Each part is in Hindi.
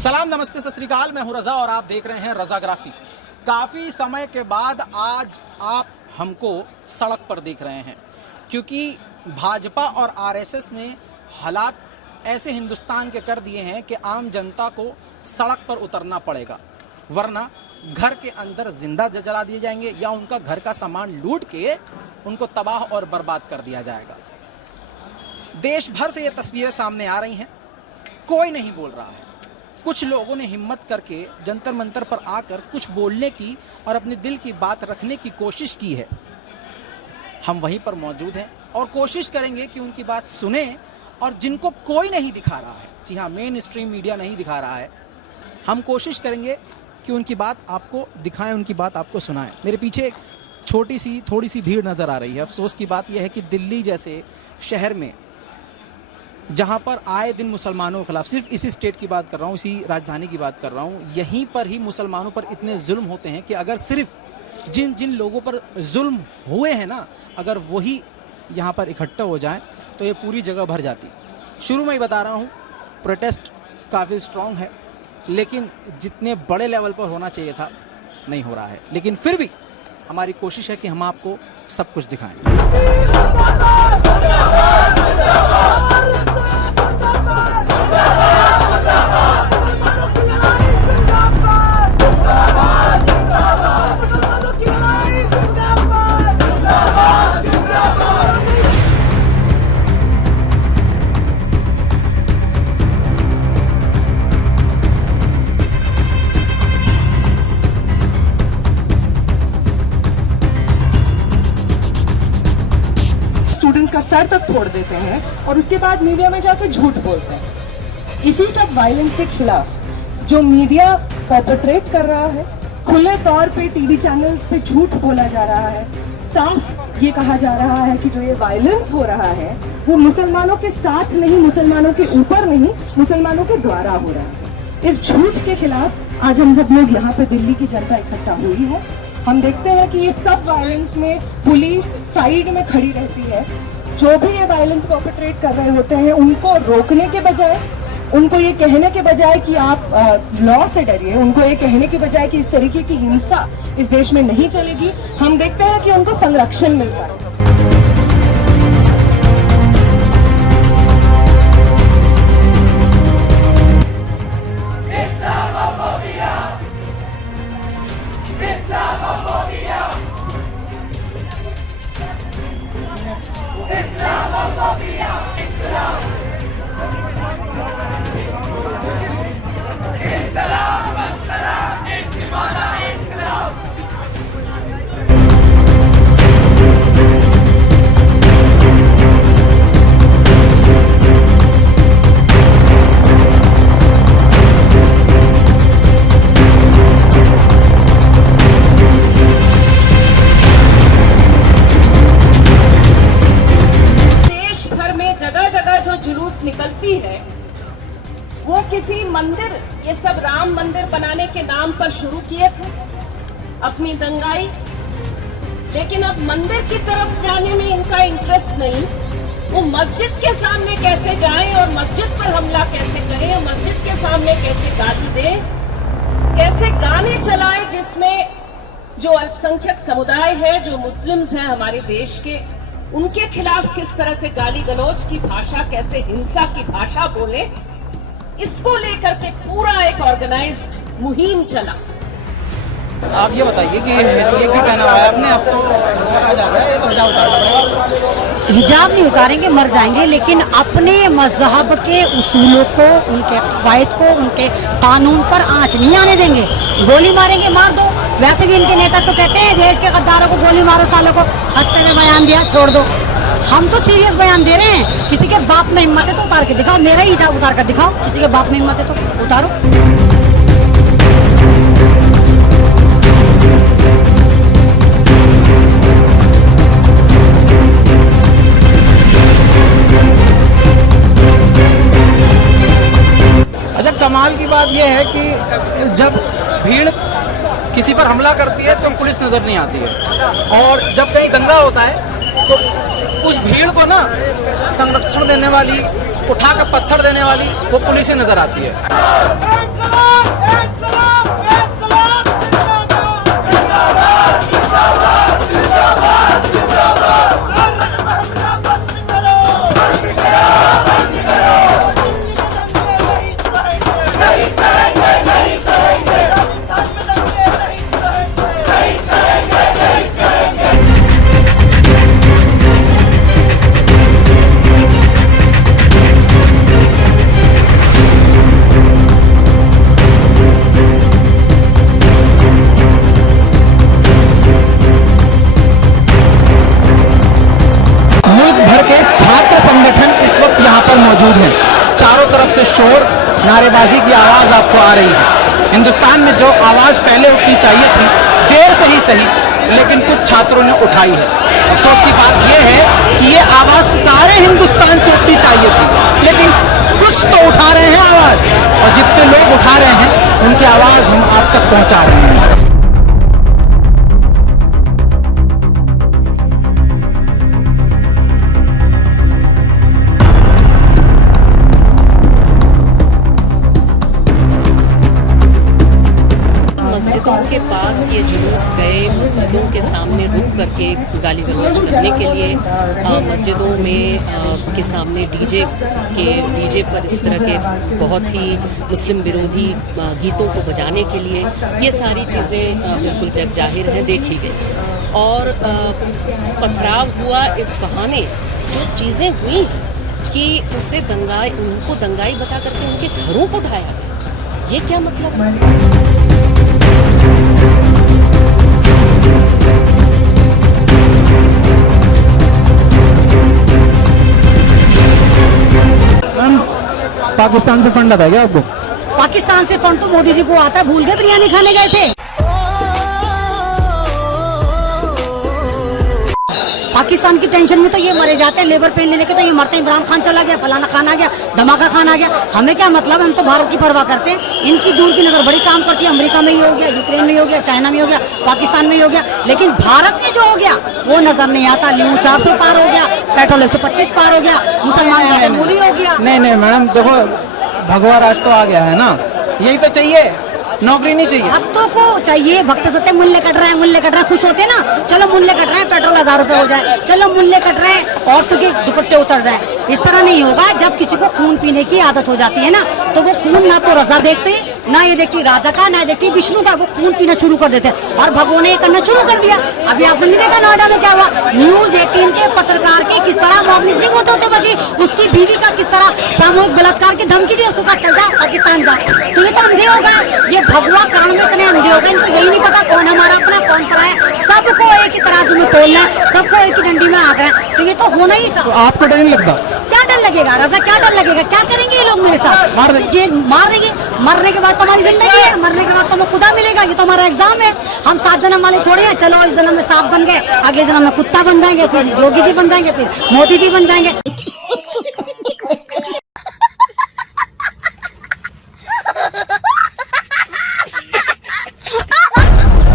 सलाम, नमस्ते, सत श्री अकाल। मैं हूं रजा और आप देख रहे हैं रजाग्राफी। काफ़ी समय के बाद आज आप हमको सड़क पर देख रहे हैं, क्योंकि भाजपा और आरएसएस ने हालात ऐसे हिंदुस्तान के कर दिए हैं कि आम जनता को सड़क पर उतरना पड़ेगा, वरना घर के अंदर जिंदा जला दिए जाएंगे या उनका घर का सामान लूट के उनको तबाह और बर्बाद कर दिया जाएगा। देश भर से ये तस्वीरें सामने आ रही हैं, कोई नहीं बोल रहा है। कुछ लोगों ने हिम्मत करके जंतर मंतर पर आकर कुछ बोलने की और अपने दिल की बात रखने की कोशिश की है। हम वहीं पर मौजूद हैं और कोशिश करेंगे कि उनकी बात सुने, और जिनको कोई नहीं दिखा रहा है, जी हाँ, मेन स्ट्रीम मीडिया नहीं दिखा रहा है, हम कोशिश करेंगे कि उनकी बात आपको दिखाएं, उनकी बात आपको सुनाएं। मेरे पीछे एक थोड़ी सी भीड़ नज़र आ रही है। अफसोस की बात यह है कि दिल्ली जैसे शहर में, जहाँ पर आए दिन मुसलमानों के खिलाफ, सिर्फ इसी स्टेट की बात कर रहा हूँ, इसी राजधानी की बात कर रहा हूँ, यहीं पर ही मुसलमानों पर इतने जुल्म होते हैं कि अगर सिर्फ जिन जिन लोगों पर जुल्म हुए हैं ना, अगर वही यहाँ पर इकट्ठा हो जाएं तो ये पूरी जगह भर जाती। शुरू में ही बता रहा हूँ, प्रोटेस्ट काफ़ी स्ट्रॉन्ग है, लेकिन जितने बड़े लेवल पर होना चाहिए था नहीं हो रहा है। लेकिन फिर भी हमारी कोशिश है कि हम आपको सब कुछ दिखाएं। स्टूडेंट्स का सर तक फोड़ देते हैं और उसके बाद मीडिया में जाकर झूठ बोलते हैं। इसी सब वायलेंस के खिलाफ जो मीडिया परपेट्रेट कर रहा है, खुले तौर पे टीवी चैनल्स पे झूठ बोला जा रहा है, साफ ये कहा जा रहा है कि जो ये वायलेंस हो रहा है वो मुसलमानों के साथ नहीं, मुसलमानों के ऊपर नहीं, मुसलमानों के द्वारा हो रहा है। इस झूठ के खिलाफ आज हम जब लोग यहाँ पे दिल्ली की जनता इकट्ठा हुई है, हम देखते हैं कि ये सब वायलेंस में पुलिस साइड में खड़ी रहती है। जो भी ये वायलेंस परपेट्रेट कर रहे होते हैं, उनको रोकने के बजाय, उनको ये कहने के बजाय कि आप लॉ से डरिए, उनको ये कहने के बजाय कि इस तरीके की हिंसा इस देश में नहीं चलेगी, हम देखते हैं कि उनको संरक्षण मिलता है। निकलती है वो किसी मंदिर, ये सब राम मंदिर बनाने के नाम पर शुरू किए थे अपनी दंगाई, लेकिन अब मंदिर की तरफ जाने में इनका इंटरेस्ट नहीं। वो मस्जिद के सामने कैसे जाएं और मस्जिद पर हमला कैसे करें, मस्जिद के सामने कैसे गाली दें, कैसे गाने चलाएं जिसमें जो अल्पसंख्यक समुदाय है, जो मुस्लिम्स हैं हमारे देश के, उनके खिलाफ किस तरह से गाली गलौज की भाषा, कैसे हिंसा की भाषा बोले, इसको लेकर के पूरा एक ऑर्गेनाइज्ड मुहिम चला। आप ये बताइए कि ये क्यों पहना हुआ है आपने? अब तो आ जाएगा, ये तो हिजाब उतारना पड़ेगा। हिजाब नहीं उतारेंगे, मर जाएंगे, लेकिन अपने मजहब के उसूलों को, उनके कवायद को, उनके कानून पर आंच नहीं आने देंगे। गोली मारेंगे, मार दो। वैसे भी इनके नेता तो कहते हैं देश के गद्दारों को गोली मारो, सालों को हंसते हुए बयान दिया, छोड़ दो। हम तो सीरियस बयान दे रहे हैं। किसी के बाप में हिम्मत है तो उतार के दिखाओ, मेरा ही हिजाब उतार कर दिखाओ। किसी के बाप में हिम्मत है तो उतारो। अच्छा, कमाल की बात यह है कि जब भीड़ किसी पर हमला करती है तो पुलिस नज़र नहीं आती है, और जब कहीं दंगा होता है तो उस भीड़ को ना संरक्षण देने वाली, उठा कर पत्थर देने वाली वो पुलिस ही नजर आती है। संगठन इस वक्त यहाँ पर मौजूद हैं। चारों तरफ से शोर, नारेबाजी की आवाज़ आपको आ रही है। हिंदुस्तान में जो आवाज़ पहले उठनी चाहिए थी, देर से ही सही, लेकिन कुछ छात्रों ने उठाई है। अफसोस की बात यह है कि ये आवाज़ सारे हिंदुस्तान से उठनी चाहिए थी, लेकिन कुछ तो उठा रहे हैं आवाज़, और जितने लोग उठा रहे हैं उनकी आवाज़ हम आप तक पहुँचा रहे हैं। मस्जिदों के पास ये जुलूस गए, मस्जिदों के सामने रुक करके गाली गलौज करने के लिए, मस्जिदों में के सामने डीजे पर इस तरह के बहुत ही मुस्लिम विरोधी गीतों को बजाने के लिए, ये सारी चीज़ें बिल्कुल जग जाहिर हैं, देखी गई। और पथराव हुआ इस बहाने, जो चीज़ें हुई कि उनको दंगाई बता करके उनके घरों को ढाया गया, ये क्या मतलब है? पाकिस्तान से फंड आता है क्या आपको? पाकिस्तान से फंड तो मोदी जी को आता है, भूल गए बिरयानी खाने गए थे। पाकिस्तान की टेंशन में तो ये मरे जाते हैं, लेबर पेन लेने के तो ये मरते हैं। इमरान खान चला गया, फलाना खान आ गया, धमाका खान आ गया, हमें क्या मतलब, हम तो भारत की परवाह करते हैं। इनकी दूर की नजर बड़ी काम करती है। अमेरिका में ही हो गया, यूक्रेन में ही हो गया, चाइना में हो गया, पाकिस्तान में ही हो गया, लेकिन भारत में जो हो गया वो नजर नहीं आता। लीव 400 पार हो गया, पेट्रोल 125 पार हो गया, मुसलमान मूली हो गया। नहीं मैडम देखो, भगवा राज तो आ गया है ना, यही तो चाहिए, नौकरी नहीं चाहिए। भक्तों को चाहिए, भक्त सत्य मूल्य कट रहा है, मूल्य कट रहा है, खुश होते ना, चलो मूल्य कट रहा है, पेट्रोल 1000 रुपए हो जाए, चलो मूल्य कट रहा है, औरतों के दुपट्टे उतर जाए। इस तरह नहीं होगा। जब किसी को खून पीने की आदत हो जाती है ना, तो वो खून ना तो रजा देखते, ना ये देखती राजा का, ना ये देखती विष्णु का, वो खून पीना शुरू कर देते हैं। और भगवान ने ये करना शुरू कर दिया। अभी आपने नहीं देखा नोएडा में क्या हुआ, न्यूज 18 के पत्रकार के किस तरह मॉब लिंचिंग होते होते बची, उसकी बीवी का किस तरह सामूहिक बलात्कार की धमकी दी, उसको कहा चल जा पाकिस्तान जा। तो ये तो अंधे हो गए, ये भगवा करण में इतने अंधे हो गए, इनको यही नहीं पता कौन हमारा अपना कौन पराया। सबको एक ही तराजू में तोलना है, सबको एक ही डंडी में आग रहा है, तो ये तो होना ही था। तो आपको डर नहीं लगता? क्या डर लगेगा राजा, क्या डर लगेगा? क्या करेंगे ये लोग मेरे साथ? मार देंगे। मरने के बाद तो हमारी जिंदगी है, मरने के बाद तो हमें खुदा मिलेगा, ये तो हमारा एग्जाम है। हम 7 जन्म वाले थोड़े हैं। चलो इस जन्म में सांप बन गए, अगले जन्म में कुत्ता बन जाएंगे, फिर योगी जी बन जाएंगे, फिर मोदी जी बन जाएंगे।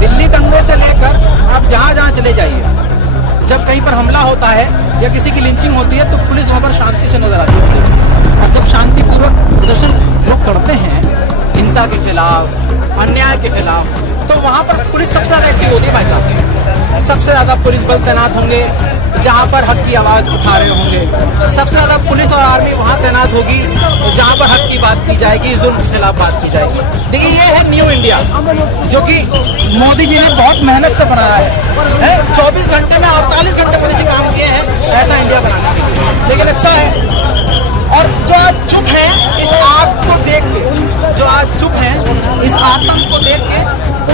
दिल्ली दंगों से लेकर आप जहाँ चले जाइए, जब कहीं पर हमला होता है या किसी की लिंचिंग होती है तो पुलिस वहाँ पर शांति से नजर आती है। और जब शांतिपूर्वक प्रदर्शन लोग करते हैं हिंसा के खिलाफ, अन्याय के खिलाफ, तो वहाँ पर पुलिस सबसे ज़्यादा एक्टिव होती है भाई साहब। सबसे ज़्यादा पुलिस बल तैनात होंगे जहाँ पर हक की आवाज़ उठा रहे होंगे। सबसे ज़्यादा पुलिस और आर्मी वहाँ तैनात होगी जहाँ पर हक की बात की जाएगी, जुल्म के खिलाफ बात की जाएगी। देखिए ये है न्यू इंडिया, जो कि मोदी जी ने बहुत मेहनत से बनाया है। 24 घंटे में 48 घंटे मोदी जी काम किए हैं ऐसा इंडिया बनाने के लिए, लेकिन अच्छा है। और जो आज चुप हैं इस आग को देख के, जो आज चुप हैं इस आतंक को देख के,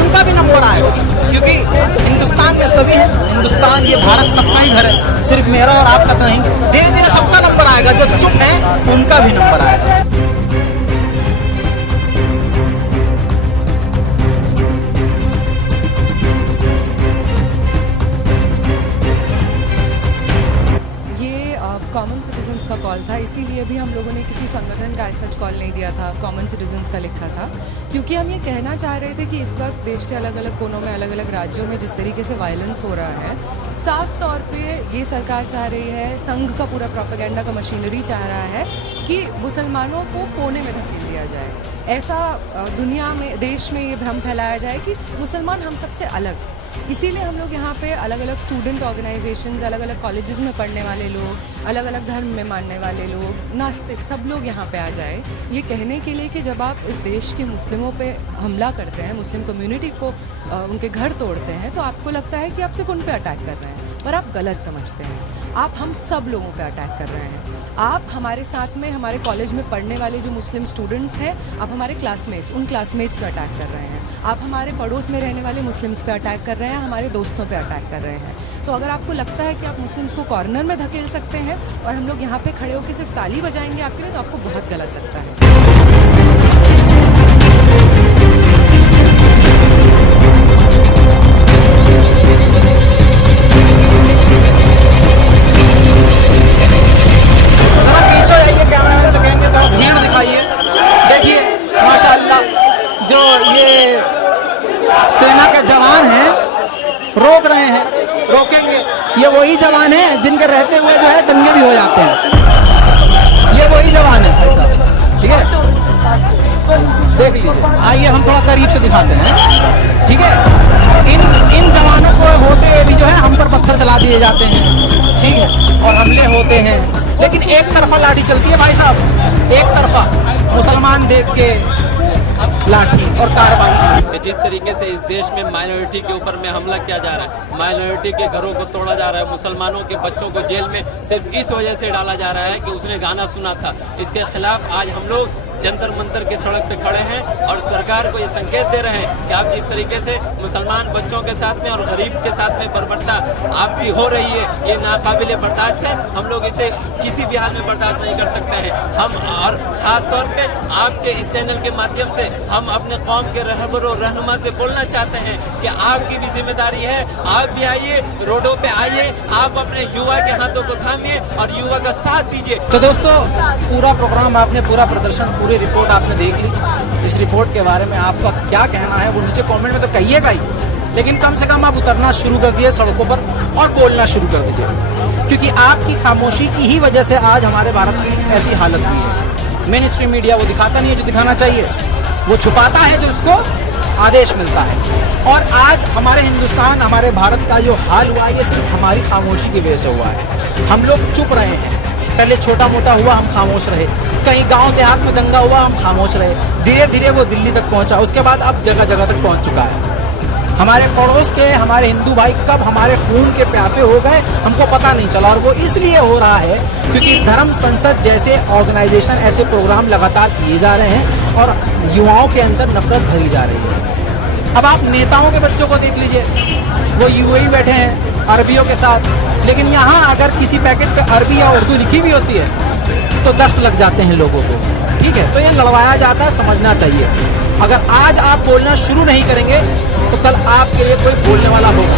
उनका भी नंबर आएगा, क्योंकि हिंदुस्तान में सभी हैं। हिंदुस्तान ये भारत सबका ही घर है, सिर्फ मेरा और आपका तो नहीं। धीरे धीरे सबका नंबर आएगा, जो चुप है उनका भी नंबर आएगा। ये कॉमन सिटीजन्स का कॉल था, इसीलिए भी हम लोगों ने किसी संगठन का सच कॉल नहीं दिया था, कॉमन सिटीजन्स का लिखा था, क्योंकि हम ये कहना चाह रहे थे कि इस वक्त देश के अलग अलग कोनों में, अलग अलग राज्यों में जिस तरीके से वायलेंस हो रहा है, साफ तौर पे ये सरकार चाह रही है, संघ का पूरा प्रोपेगेंडा का मशीनरी चाह रहा है कि मुसलमानों को कोने में धकेल दिया जाए। ऐसा दुनिया में, देश में ये भ्रम फैलाया जाए कि मुसलमान हम सबसे अलग। इसीलिए हम लोग यहाँ पे अलग अलग स्टूडेंट ऑर्गेनाइजेशंस, अलग अलग कॉलेजेस में पढ़ने वाले लोग, अलग अलग धर्म में मानने वाले लोग, नास्तिक, सब लोग यहाँ पे आ जाए, ये कहने के लिए कि जब आप इस देश के मुस्लिमों पे हमला करते हैं, मुस्लिम कम्युनिटी को उनके घर तोड़ते हैं, तो आपको लगता है कि आप सिर्फ उन पे अटैक कर रहे हैं, पर आप गलत समझते हैं। आप हम सब लोगों पे अटैक कर रहे हैं। आप हमारे साथ में, हमारे कॉलेज में पढ़ने वाले जो मुस्लिम स्टूडेंट्स हैं, आप हमारे क्लासमेट्स, उन क्लासमेट्स पे अटैक कर रहे हैं। आप हमारे पड़ोस में रहने वाले मुस्लिम्स पे अटैक कर रहे हैं, हमारे दोस्तों पे अटैक कर रहे हैं। तो अगर आपको लगता है कि आप मुस्लिम्स को कॉर्नर में धकेल सकते हैं और हम लोग यहाँ पे खड़े होकर सिर्फ ताली बजाएंगे आपके लिए, तो आपको बहुत गलत लगता है। सेना के जवान हैं, रोक रहे हैं, रोकेंगे। ये वही जवान हैं जिनके रहते हुए जो है दंगे भी हो जाते हैं। ये वही जवान है भाई साहब, ठीक है, देख लीजिए। आइए हम थोड़ा करीब से दिखाते हैं, ठीक है। इन जवानों को होते हुए भी जो है हम पर पत्थर चला दिए जाते हैं, ठीक है, और हमले होते हैं, लेकिन एक तरफा लाठी चलती है भाई साहब, एक तरफा। मुसलमान देख के लाठी और कार्रवाई। जिस तरीके से इस देश में माइनॉरिटी के ऊपर में हमला किया जा रहा है, माइनॉरिटी के घरों को तोड़ा जा रहा है, मुसलमानों के बच्चों को जेल में सिर्फ इस वजह से डाला जा रहा है कि उसने गाना सुना था, इसके खिलाफ आज हम लोग जंतर मंतर के सड़क पे खड़े हैं और सरकार को ये संकेत दे रहे हैं कि आप जिस तरीके से मुसलमान बच्चों के साथ में और गरीब के साथ में बर्बरता आप भी हो रही है, ये नाकाबिले बर्दाश्त है। हम लोग इसे किसी भी हाल में बर्दाश्त नहीं कर सकते हैं। हम और ख़ास तौर पे आपके इस चैनल के माध्यम से हम अपने कौम के रहबरों रहनुमा से बोलना चाहते हैं कि आपकी भी जिम्मेदारी है, आप भी आइए, रोडों पे आइए, आप अपने युवा के हाथों को थामिए और युवा का साथ दीजिए। तो दोस्तों, पूरा प्रोग्राम आपने, पूरा प्रदर्शन, पूरी रिपोर्ट आपने देख ली। इस रिपोर्ट के बारे में आपका क्या कहना है वो नीचे कमेंट में तो कहिएगा ही, लेकिन कम से कम आप उतरना शुरू कर दिए सड़कों पर और बोलना शुरू कर दीजिए, क्योंकि आपकी खामोशी की ही वजह से आज हमारे भारत की ऐसी हालत हुई है। मेन स्ट्रीम मीडिया वो दिखाता नहीं है जो दिखाना चाहिए, वो छुपाता है जो उसको आदेश मिलता है। और आज हमारे हिंदुस्तान, हमारे भारत का जो हाल हुआ है, ये सिर्फ हमारी खामोशी की वजह से हुआ है। हम लोग चुप रहे हैं, पहले छोटा मोटा हुआ हम खामोश रहे, कहीं गांव देहात में दंगा हुआ हम खामोश रहे, धीरे धीरे वो दिल्ली तक पहुंचा, उसके बाद अब जगह जगह तक पहुंच चुका है। हमारे पड़ोस के हमारे हिंदू भाई कब हमारे खून के प्यासे हो गए हमको पता नहीं चला, और वो इसलिए हो रहा है क्योंकि धर्म संसद जैसे ऑर्गेनाइजेशन, ऐसे प्रोग्राम लगातार किए जा रहे हैं और युवाओं के अंदर नफरत भरी जा रही है। अब आप नेताओं के बच्चों को देख लीजिए, वो यूएई बैठे हैं अरबियों के साथ, लेकिन यहाँ अगर किसी पैकेट पे अरबी या उर्दू लिखी भी होती है तो दस्त लग जाते हैं लोगों को, ठीक है। तो ये लड़वाया जाता है, समझना चाहिए। अगर आज आप बोलना शुरू नहीं करेंगे तो कल आपके लिए कोई बोलने वाला होगा।